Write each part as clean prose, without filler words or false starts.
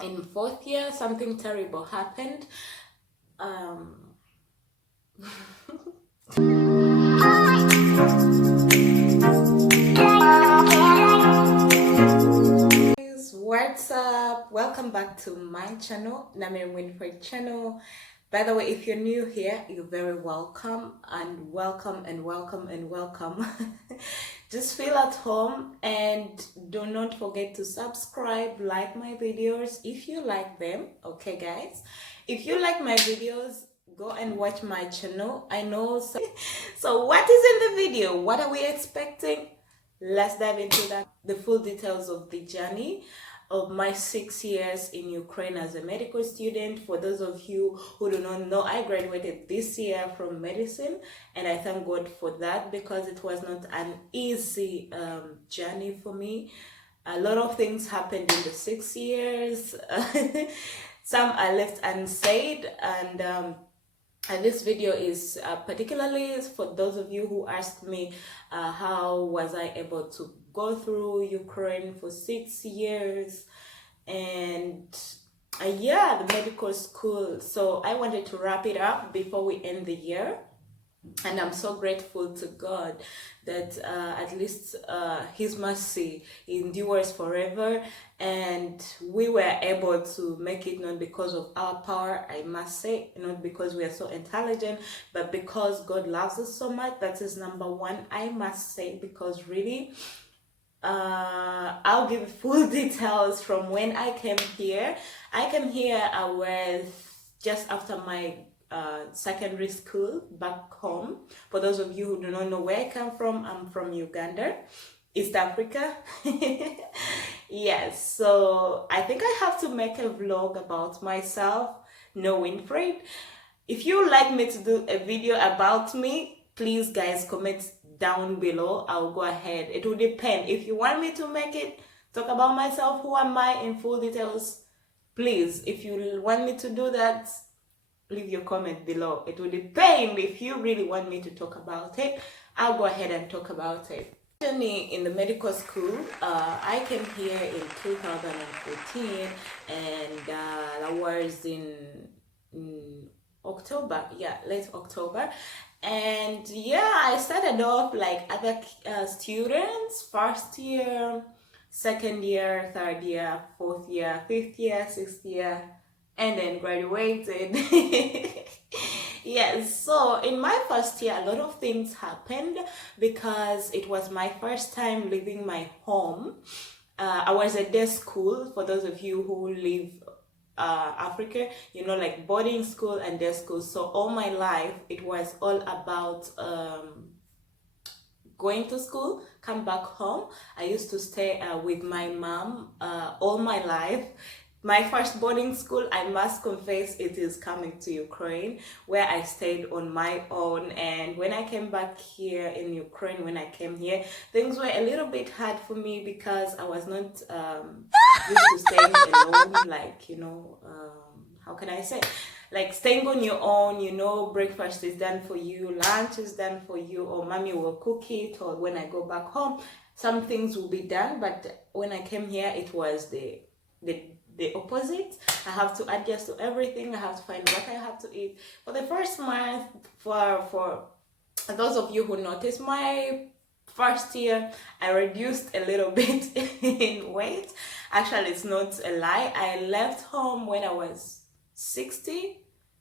In fourth year, something terrible happened. What's up? Welcome back to my channel, Namir Winfrey channel. By the way, if you're new here, you're very welcome and welcome and welcome and welcome. Just feel at home and do not forget to subscribe, like my videos if you like them. Okay, guys, if you like my videos, go and watch my channel. I know. So what is in the video? What are we expecting? Let's dive into that. The full details of the journey of my 6 years in Ukraine as a medical student. For those of you who do not know, I graduated this year from medicine, and I thank God for that because it was not an easy journey for me. A lot of things happened in the 6 years. Some I left unsaid, and this video is particularly for those of you who asked me how was I able to go through Ukraine for 6 years, and yeah, the medical school. So I wanted to wrap it up before we end the year. And I'm so grateful to God that at least His mercy endures forever, and we were able to make it, not because of our power, I must say, not because we are so intelligent, but because God loves us so much. That is number one, I must say, because really, I'll give full details from when I came here. I came here with just after my secondary school back home. For those of you who do not know where I come from, I'm from Uganda, East Africa. Yes, so I think I have to make a vlog about myself. No, Winfred, if you like me to do a video about me, please guys comment down below. I'll go ahead. It will depend. If you want me to make it talk about myself, who am I in full details, please, if you want me to do that, leave your comment below. It will depend. If you really want me to talk about it, I'll go ahead and talk about it. In the medical school, I came here in 2014, and that was in October, yeah, late October. And yeah, I started off like other students, first year, second year, third year, fourth year, fifth year, sixth year, and then graduated. Yes, so in my first year, a lot of things happened because it was my first time leaving my home. I was at day school. For those of you who live Africa, you know, like boarding school and day school. So all my life, it was all about going to school, come back home. I used to stay with my mom all my life. My first boarding school, I must confess, it is coming to Ukraine, where I stayed on my own. And when I came back here in Ukraine, when I came here, things were a little bit hard for me because I was not used to staying alone, like, you know, how can I say? Like staying on your own, you know, breakfast is done for you, lunch is done for you, or mommy will cook it, or when I go back home, some things will be done. But when I came here, it was the opposite. I have to adjust to everything. I have to find what I have to eat. For the first month, for those of you who noticed, my first year I reduced a little bit in weight. Actually, it's not a lie. I left home when I was 60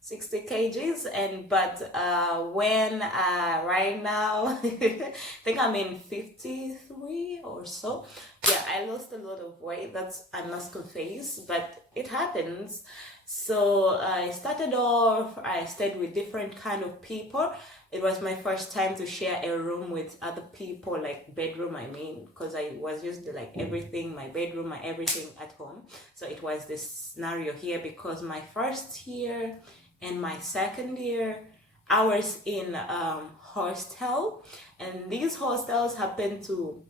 kgs, and but when right now I think I'm in 53 or so. Yeah, I lost a lot of weight, that's, I must confess, but it happens. So I started off, I stayed with different kind of people. It was my first time to share a room with other people, like bedroom, I mean, because I was used to like everything, my bedroom, my everything at home. So it was this scenario here because my first year and my second year, I was in hostel, and these hostels happen to,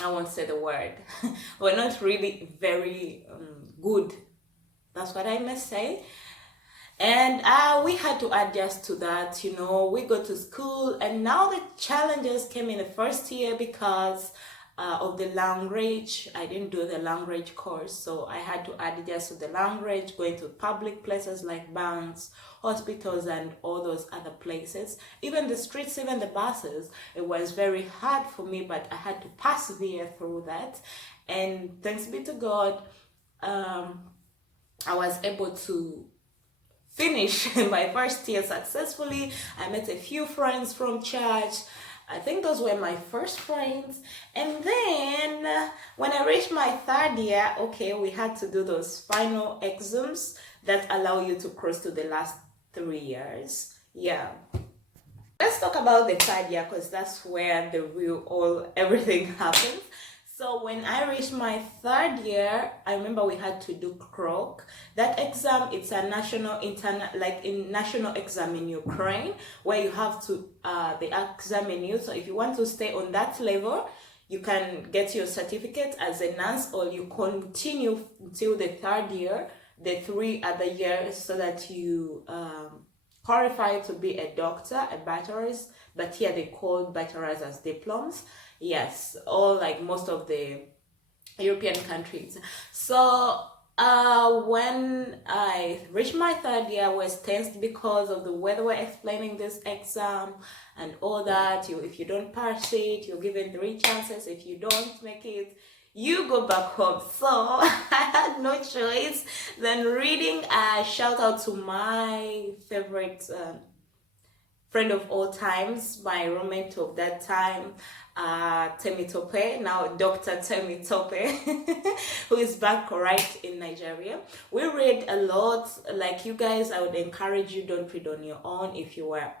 I won't say the word, were not really very good. That's what I must say. And we had to adjust to that, you know. We go to school, and now the challenges came in the first year because of the language. I didn't do the language course, so I had to add just to the language, going to public places like banks, hospitals, and all those other places. Even the streets, even the buses, it was very hard for me, but I had to persevere through that. And thanks be to God, I was able to finish my first year successfully. I met a few friends from church. I think those were my first friends. And then when I reached my third year, okay, we had to do those final exams that allow you to cross to the last 3 years. Yeah. Let's talk about the third year, because that's where the real everything happens. So when I reached my third year, I remember we had to do CROC. That exam, it's a national exam in Ukraine, where you have to, they examine you. So if you want to stay on that level, you can get your certificate as a nurse, or you continue until the third year, the 3 other years, so that you qualify to be a doctor, a bachelor's, but here they call bachelor's as diplomas. Yes, all like most of the European countries. So when I reached my third year, I was tensed because of the way they were explaining this exam and all that. If you don't pass it, you're given 3 chances. If you don't make it, you go back home. So I had no choice than reading. Shout out to my favorite friend of all times, my roommate of that time, Temi Tope, now Dr. Temi Tope, who is back right in Nigeria. We read a lot. Like you guys, I would encourage you, don't read on your own. If you were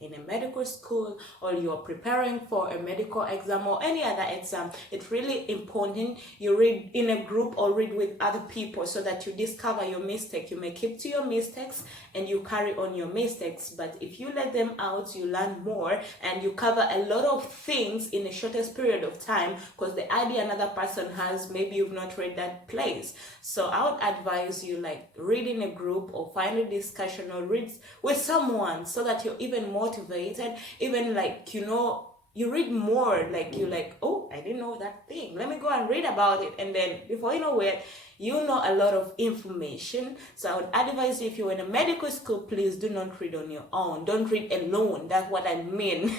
in a medical school, or you're preparing for a medical exam or any other exam, it's really important you read in a group or read with other people, so that you discover your mistake. You may keep to your mistakes and you carry on your mistakes, but if you let them out, you learn more and you cover a lot of things in the shortest period of time, because the idea another person has, maybe you've not read that place. So I would advise you, like, read in a group or find a discussion or read with someone, so that you're even motivated, even like, you read more, like you're like, oh, I didn't know that thing, let me go and read about it, and then before you know it, you know a lot of information. So I would advise you, if you're in a medical school, please do not read on your own. Don't read alone. That's what I mean.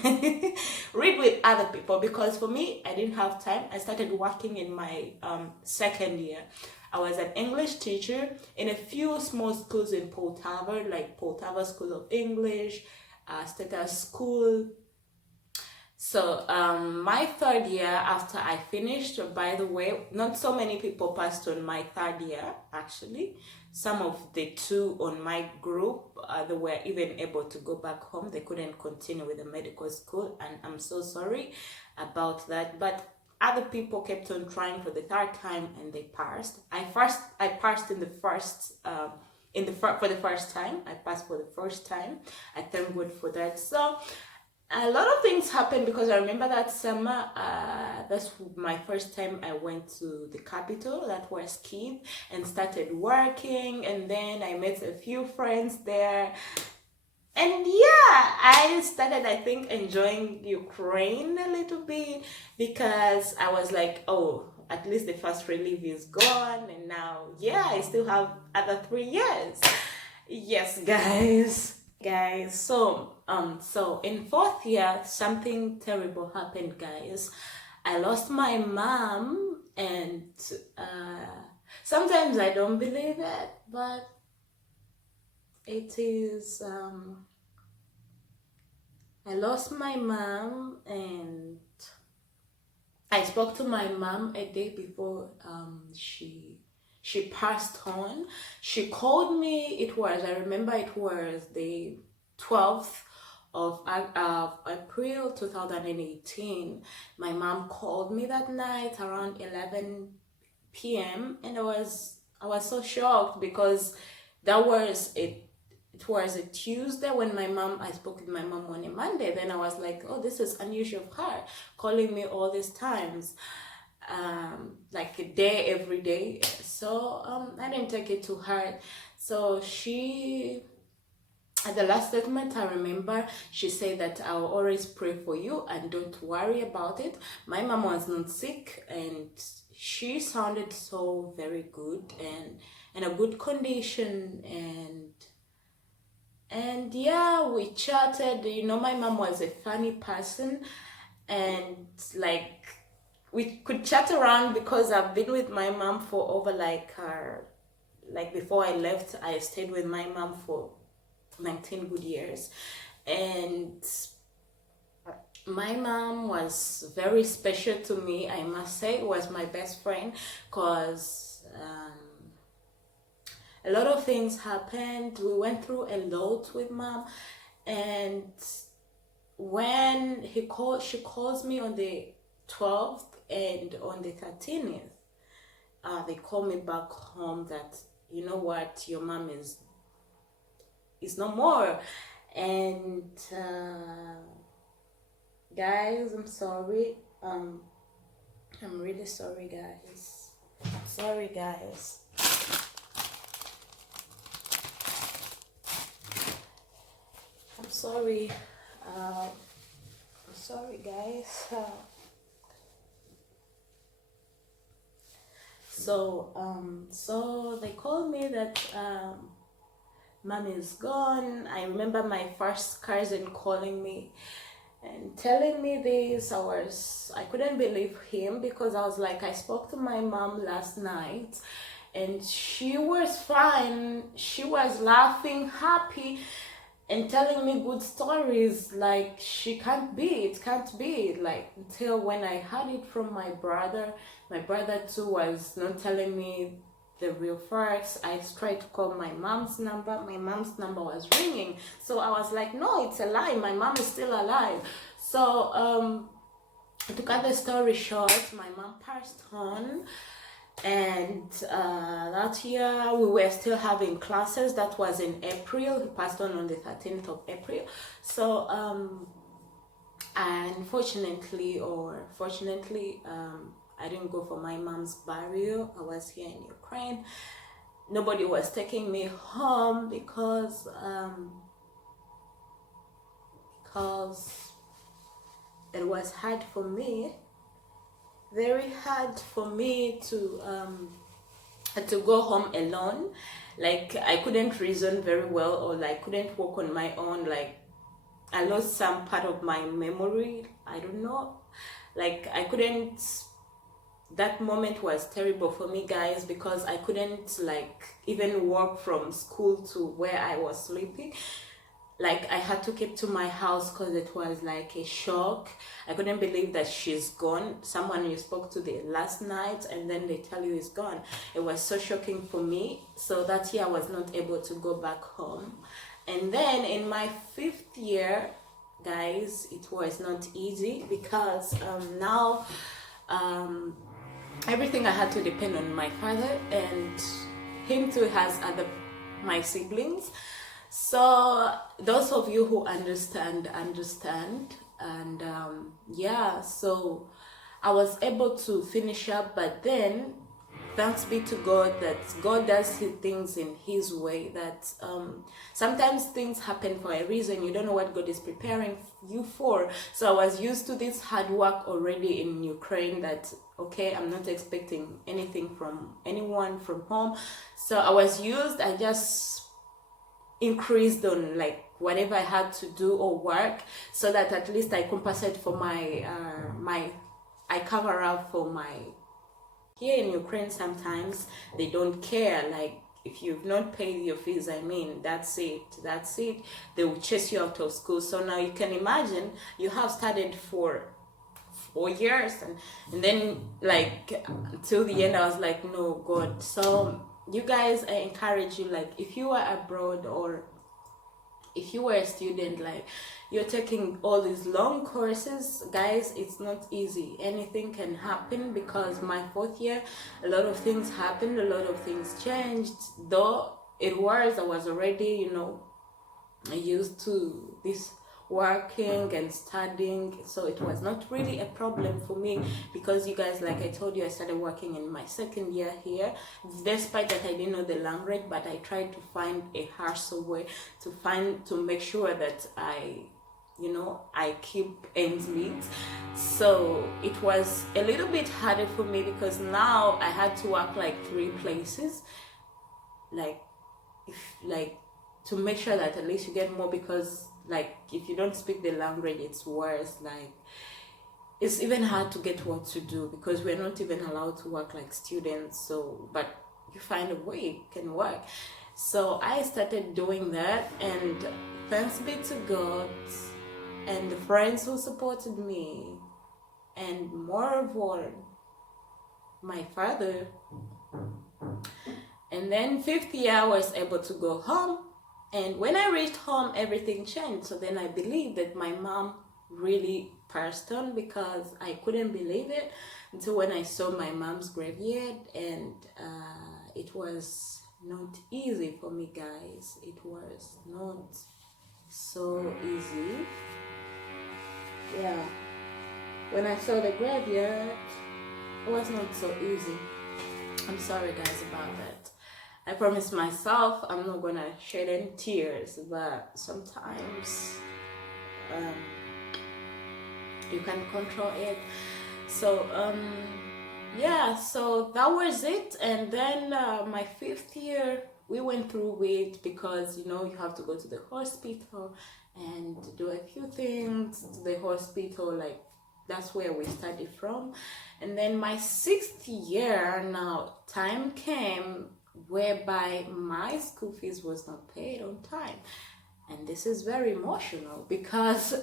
Read with other people, because for me, I didn't have time. I started working in my second year. I was an English teacher in a few small schools in Poltava, like Poltava School of English, Status School. So my third year, after I finished, by the way, not so many people passed on my third year, actually. Some of the 2 on my group, they were even able to go back home. They couldn't continue with the medical school, and I'm so sorry about that. But other people kept on trying for the 3rd time, and they passed. I passed in the first for the first time. I passed for the first time. I thank God for that. So a lot of things happened, because I remember that summer, that's my first time I went to the capital, that was Kyiv, and started working, and then I met a few friends there. And yeah, I started, I think, enjoying Ukraine a little bit, because I was like, oh, at least the first relief is gone, and now, yeah, I still have other 3 years. Yes, guys, so in 4th year, something terrible happened, guys. I lost my mom, and sometimes I don't believe it, but it is, I lost my mom, and I spoke to my mom a day before she passed on. She called me. I remember it was the 12th of April 2018. My mom called me that night around 11 p.m. and I was so shocked, because it was a Tuesday when I spoke with my mom on a Monday. Then I was like, oh, this is unusual of her calling me all these times, like a day every day. So I didn't take it to heart. So she at the last statement, I remember she said that I will always pray for you and don't worry about it. My mom was not sick, and she sounded so very good and in a good condition, and yeah, we chatted. You know, my mom was a funny person, and like we could chat around because I've been with my mom for over like before I left, I stayed with my mom for 19 good years, and my mom was very special to me, I must say. Was my best friend, because a lot of things happened. We went through a lot with mom, and when she calls me on the 12th and on the 13th, they call me back home that, you know what, your mom is no more. And guys, I'm sorry. I'm really sorry, guys. Sorry, guys. I'm sorry. I'm sorry, guys. So they called me that mom is gone. I remember my first cousin calling me and telling me this. I couldn't believe him, because I was like, I spoke to my mom last night and she was fine. She was laughing, happy, and telling me good stories. Like, it can't be. Like, until when I heard it from my brother too was not telling me the real facts. I tried to call my mom's number was ringing, so I was like, no, it's a lie, my mom is still alive. So to cut the story short, my mom passed on, and that year we were still having classes. That was in April. He passed on the 13th of April. So unfortunately or fortunately, I didn't go for my mom's burial. I was here in Ukraine. Nobody was taking me home because it was hard for me, very hard for me to go home alone. Like, I couldn't reason very well, or like couldn't walk on my own. Like, I lost some part of my memory. I don't know. Like, I couldn't. That moment was terrible for me, guys, because I couldn't like even walk from school to where I was sleeping. Like, I had to keep to my house because it was like a shock. I couldn't believe that she's gone. Someone you spoke to the last night and then they tell you is gone. It was so shocking for me. So that year I was not able to go back home. And then in my 5th year, guys, it was not easy, because now everything I had to depend on my father, and him too has my siblings. So those of you who understand. And yeah, so I was able to finish up, but then thanks be to God that God does his things in his way, that sometimes things happen for a reason. You don't know what God is preparing you for. So I was used to this hard work already in Ukraine, that okay, I'm not expecting anything from anyone from home. So I just increased on like whatever I had to do or work, so that at least I compensate for I cover up for my. Here in Ukraine, sometimes they don't care. Like, if you've not paid your fees, I mean, that's it. They will chase you out of school. So now you can imagine, you have studied for 4 years, and then like till the end I was like, no, God. So you guys, I encourage you, like, if you are abroad or if you were a student, like, you're taking all these long courses, guys, it's not easy. Anything can happen, because my 4th year, a lot of things happened, a lot of things changed. Though I was already, used to this working and studying, so it was not really a problem for me, because you guys, like I told you, I started working in my second year here. Despite that I didn't know the language, but I tried to find a hustle way to make sure that I keep ends meet. So it was a little bit harder for me, because now I had to work like 3 places, like to make sure that at least you get more, because like if you don't speak the language, it's worse. Like it's even hard to get what to do, because we're not even allowed to work like students. So but you find a way, it can work. So I started doing that, and thanks be to God and the friends who supported me, and more of all, my father. And then 5th year I was able to go home, and when I reached home, everything changed. So then I believe that my mom really passed on, because I couldn't believe it until when I saw my mom's graveyard. And it was not easy for me, guys. It was not so easy. Yeah, when I saw the graveyard, it was not so easy. I'm sorry guys about that. I promised myself I'm not gonna shed any tears, but sometimes you can control it. So yeah, so that was it. And then my 5th year, we went through it, because you have to go to the hospital and do a few things to the hospital, like that's where we started from. And then my 6th year, now time came whereby my school fees was not paid on time, and this is very emotional, because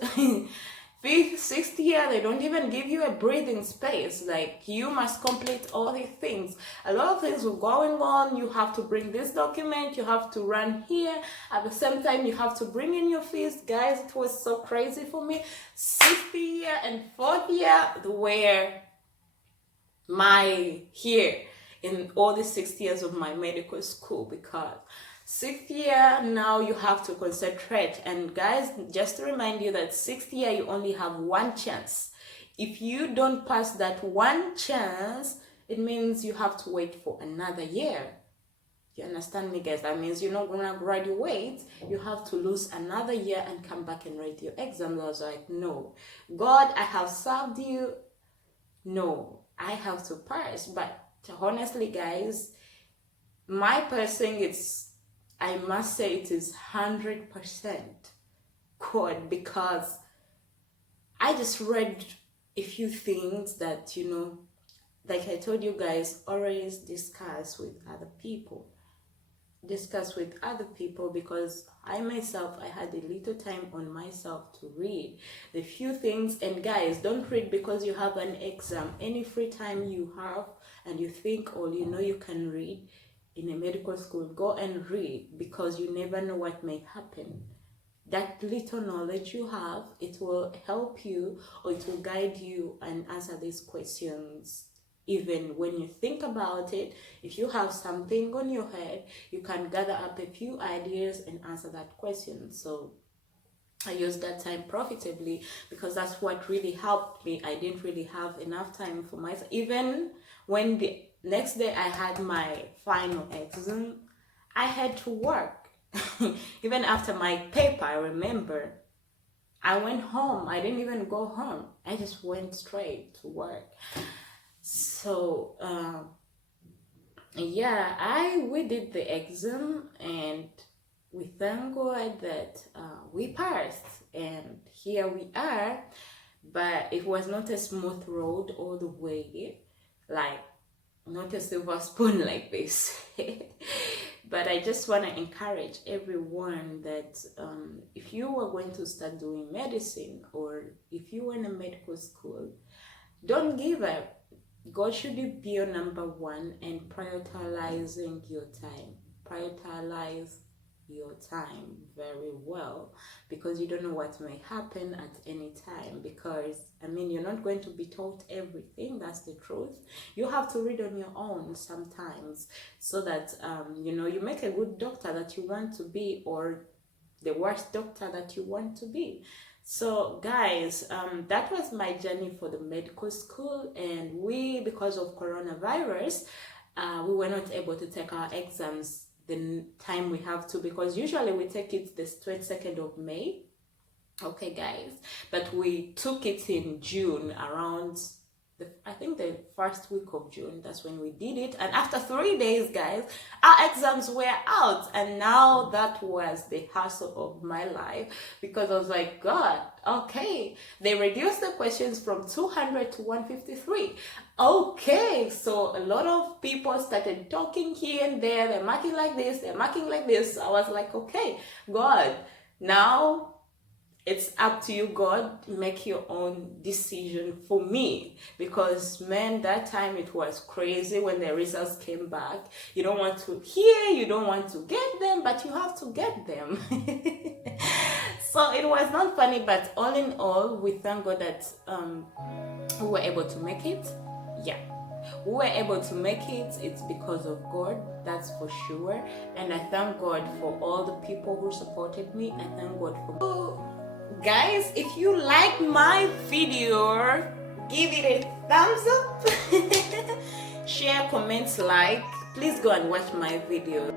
5th, 6th year, they don't even give you a breathing space. Like, you must complete all these things. A lot of things were going on. You have to bring this document, you have to run here. At the same time, you have to bring in your fees. Guys, it was so crazy for me. 6th year and 4th year were my year in all the 6 years of my medical school, because 6th year, now you have to concentrate. And guys, just to remind you that 6th year, you only have 1 chance. If you don't pass that 1 chance, it means you have to wait for another year. You understand me, guys? That means you're not gonna graduate. You have to lose another year and come back and write your exam. I was like, no, God, I have served you. No, I have to pass. But honestly, guys, my passing, I must say it is 100% God, because I just read a few things that, like I told you guys, always discuss with other people. Because I myself, I had a little time on myself to read the few things. And guys, don't read because you have an exam. Any free time you have and you think, or you can read in a medical school, go and read, because you never know what may happen. That little knowledge you have, it will help you, or it will guide you and answer these questions. Even when you think about it, if you have something on your head, you can gather up a few ideas and answer that question. So I used that time profitably, because that's what really helped me. I didn't really have enough time for myself. Even when the next day I had my final exam, I had to work. Even after my paper, I remember, I went home. I didn't even go home. I just went straight to work. So, yeah, we did the exam, and we thank God that we passed, and here we are. But it was not a smooth road all the way, like not a silver spoon like this. But I just want to encourage everyone that if you are going to start doing medicine, or if you are in a medical school, don't give up. God should be your number one, and prioritizing your time. Prioritize your time very well, because you don't know what may happen at any time. Because you're not going to be taught everything. That's the truth. You have to read on your own sometimes, so that you make a good doctor that you want to be, or the worst doctor that you want to be. So guys, that was my journey for the medical school, and because of coronavirus, we were not able to take our exams the time we have to, because usually we take it the 22nd of May. Okay guys, but we took it in June, around I think the first week of June. That's when we did it, and after 3 days, guys, our exams were out. And now that was the hassle of my life, because I was like, God, okay, they reduced the questions from 200 to 153. Okay, so a lot of people started talking here and there. They're marking like this, they're marking like this. I was like, okay, God, now it's up to you, God. Make your own decision for me, because man, that time it was crazy when the results came back. You don't want to hear, you don't want to get them, but you have to get them. So it was not funny, but all in all, we thank God that we were able to make it. Yeah, we were able to make it. It's because of God, that's for sure. And I thank God for all the people who supported me. I thank God for guys, if you like my video, give it a thumbs up. Share, comment, like. Please go and watch my video.